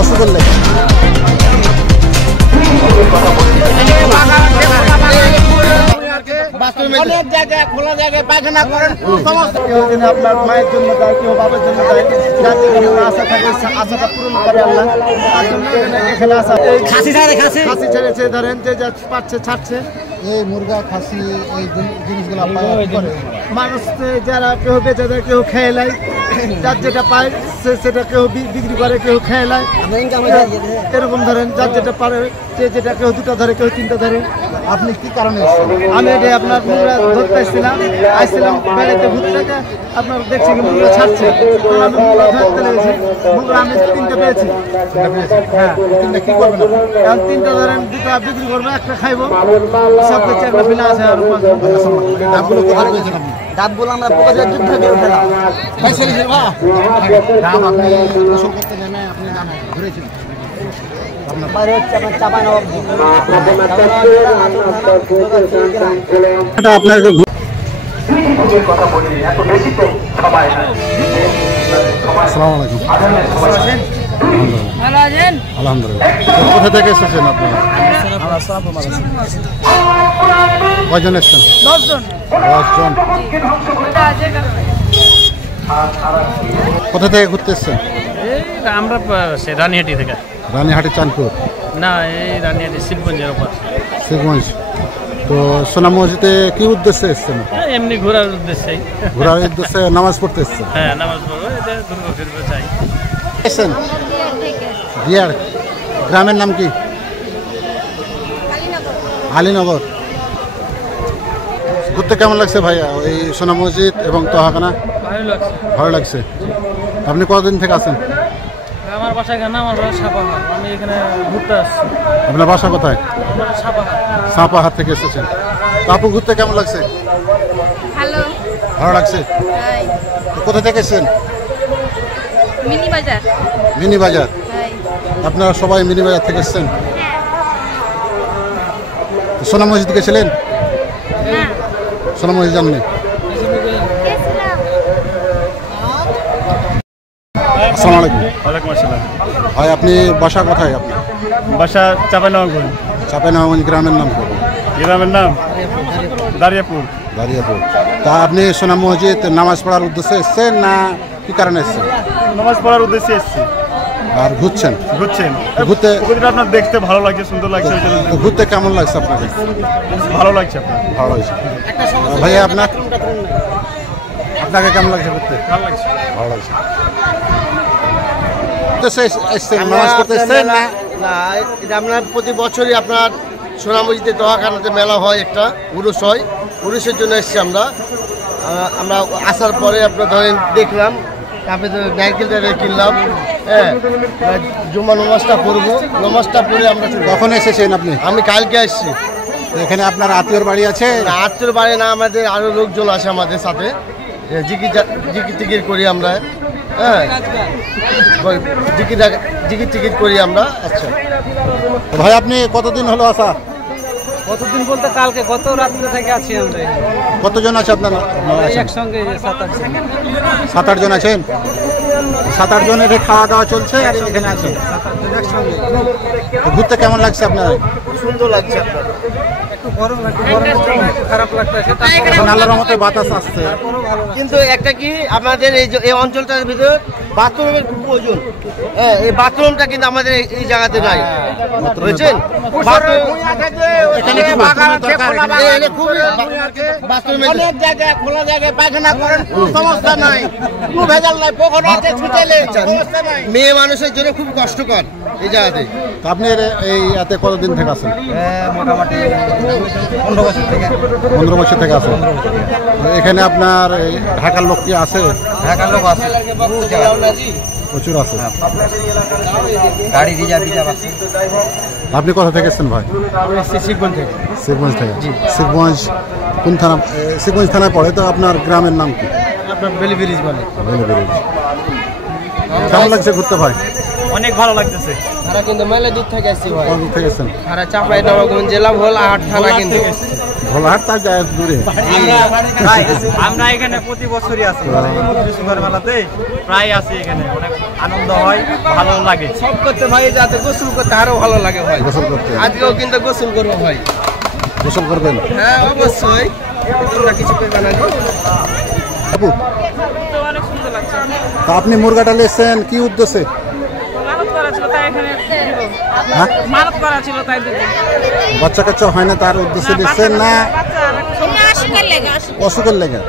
অসুখের লেগে অনেক জায়গায় খোলা জায়গায় পায়খানা করেন কেউ যেন আপনার মায়ের জন্য যায়, কেউ বাবার জন্য যায়, যাতে আশা থাকে আশাটা পূরণ করে আল্লাহ। তার জন্য এখানে আসা। খাসি ছেড়েছে, ধরেন যে যা পাচ্ছে ছাড়ছে। এই মুরগা খাসি এই জিনিসগুলো মানুষ যারা কেউ বেঁচে দেয়, কেউ খেয়ে নেয়, যার যেটা পায় সেটা কেউ বিক্রি করে, কেউ খেয়ে নেয়। এরকম ধরেন যার যেটা পারে, যে যেটা কেউ দুটো ধরে, কেউ তিনটা ধরে। আপনি কি কারণে আমি এটা আপনার মুরগা ধরতে আসছিলাম বেড়াইতে ঘুরতে, আপনার দেখছি মুরগা ছাড়ছে, আমি মুরগা ধরতে লেগেছি। মুরগা আমি তিনটা পেয়েছি। হ্যাঁ, তিনটা কি করবেন? এখন তিনটা ধরেন, দুটা বিক্রি করবো, একটা খাইবো, সব দেখছি একটা বিলা আছে। আর ডাবগুলো কোথায় পেয়েছেন আপনি? ডাবগুলো আমরা পোকাদের যুদ্ধ করে ফেলাম। ডাব আপনি গোসল করতে জানেন, আপনি জানেন ঘুরেছেন আলহামদুলিল্লাহ। কোথা থেকে এসেছেন আপনারা? কয়জন এসেছেন? 10 জন। কোথা থেকে ঘুরতে এসেছেন? আমরা রানীহাটি থেকে। রানীহাটি চাঁদপুর না, এই রানীহাটি শিবগঞ্জের উপর। শিবগঞ্জ। তো সোনা মসজিদে কি উদ্দেশ্যে এসছেন? এমনি ঘোরার উদ্দেশ্যে। ঘোরার উদ্দেশ্যে নামাজ পড়তে এসছেন? হ্যাঁ, নামাজ পড়বো, ঘুরবো ফিরবো চাই। এসছেন বিয়ার। গ্রামের নাম কি? আলীনগর। ঘুরতে কেমন লাগছে ভাইয়া এই সোনা মসজিদ এবং তোহাখানা? ভালো লাগছে। আপনি কতদিন থেকে আছেন? আমার বাসা এখানে, আমার বাসা সাপাহার। আমি এখানে ঘুরতে আসছি। আপনার বাসা কোথায়? সাপাহার থেকে এসেছেন। আপু ঘুরতে কেমন লাগছে? ভালো লাগছে। কোথা থেকে এসেছেন? মিনি বাজার। আপনারা সবাই মিনি বাজার থেকে এসেছেন? সোনা মসজিদ গেছিলেন? সোনা মসজিদ জাননি? আসসালামু আলাইকুম। ওয়ালাইকুম আসসালাম। ভাই আপনি বাসা কোথায়? আপনার বাসা চাঁপাইনবাবগঞ্জ। চাঁপাইনবাবগঞ্জ। গ্রামের নাম? গ্রামের নাম দারিয়াপুর। দারিয়াপুর। তা আপনি সোনা মসজিদ নামাজ পড়ার উদ্দেশ্যে এসছেন না কি কারণে এসছেন? নামাজ পড়ার উদ্দেশ্যে এসেছি। আর ঘুরছেন? ঘুরতে আপনার দেখতে ভালো লাগছে, সুন্দর লাগছে। ঘুরতে কেমন লাগছে আপনাকে? ভালো লাগছে। ভালো লাগছে। ভাইয়া আপনাকে কেমন লাগছে ঘুরতে? ভালো লাগছে। নামাজ পড়তে এসছেন না? না, এটা আপনার প্রতি বছরই আপনার সোনা মসজিদে দোয়াখানাতে মেলা হয়, একটা উরুস হয়। উরুসের জন্য এসেছি আমরা। আসার পরে আপনার ধরেন দেখলাম, তারপরে নারকেলটা কিনলাম। হ্যাঁ, জুম্মা নমাজটা পড়বো। নমাজটা পড়ে আমরা কখন এসেছেন আপনি? আমি কালকে আসছি। এখানে আপনার আত্মীয়র বাড়ি আছে? আত্মীয়র বাড়ি না, আমাদের আরো লোকজন আছে আমাদের সাথে। জিকির টিকির করি আমরা। হ্যাঁ, জিকির টিকিট করি আমরা। আচ্ছা ভাই আপনি কতদিন হলো আসা? কতদিন বলতে কালকে, গত রাত্রে থেকে আছি আমরা। কতজন আছে আপনার? একসঙ্গে 7-8 জন আছেন। 7-8 জনের খাওয়া দাওয়া চলছে আর এখানে আছে। ঘুরতে কেমন লাগছে আপনার? সুন্দর লাগছে। একটু গরম, খারাপ লাগতেছে। আল্লাহর রহমতে বাতাস আসছে। কিন্তু একটা কি, আমাদের এই অঞ্চলটার ভিতর বাথরুমের খুব প্রয়োজন। হ্যাঁ, এই বাথরুমটা কিন্তু আমাদের এই জায়গাতে নাই, বুঝছেন? অনেক জায়গায় খোলা জায়গায় পায়খানা করেন, সমস্যা নাই, কোনো ভেজাল নাই, পুকুর আছে, ছুটেলে সমস্যা নাই। মেয়ে মানুষের জন্য খুব কষ্টকর এই জায়গাতে। আপনি এই এতে কতদিন থেকে আছেন? মোটামুটি 15 বছর থেকে আছেন। এখানে আপনার ঢাকার লোক কি আছে? ঢাকার লোক আছে, প্রচুর আছে। গাড়ি রিজার্ভ আছে। আপনি কোথা থেকে এসেছেন ভাই? শিবগঞ্জ থেকে। শিবগঞ্জ থেকে। শিবগঞ্জ কোন থানা? শিবগঞ্জ থানায় পড়ে। তো আপনার গ্রামের নাম কি? আপনার বেলি ব্রিজ বলে। বেলি ব্রিজ। কেমন লাগছে ঘুরতে ভাই? অনেক ভালো লাগতেছে। আমরা কিন্তু মেলা দূর থেকে আসছি ভাই। কোন থেকে এসেছেন? আমরা চাঁপাইনবাবগঞ্জ জেলা ভোলাহাট থানা। কিন্তু ভোলাহাট তার দূরে। আমরা এখানে প্রতি বছরই আছি সুগার মেলাতে, প্রায় আছি এখানে, অনেক আনন্দ হয়, ভালো লাগে। সব করতে ভাই, যাতে গোসল করতে আরো ভালো লাগে ভাই। গোসল করতে আজকেও কিন্তু গোসল করবো ভাই। গোসল করবেন? হ্যাঁ অবশ্যই, তোমরা কিছু করবে না। আপু, তো অনেক সুন্দর লাগছে। তো আপনি মুরগাটা নিয়েছেন কি উদ্দেশ্যে? মানত করা ছিল তাই এখানে দিব। হ্যাঁ, মানত করা ছিল তাই দিব। বাচ্চা কাচ্চা হয় না তার উদ্দেশ্যে নিচ্ছেন না অসুখের লেগে?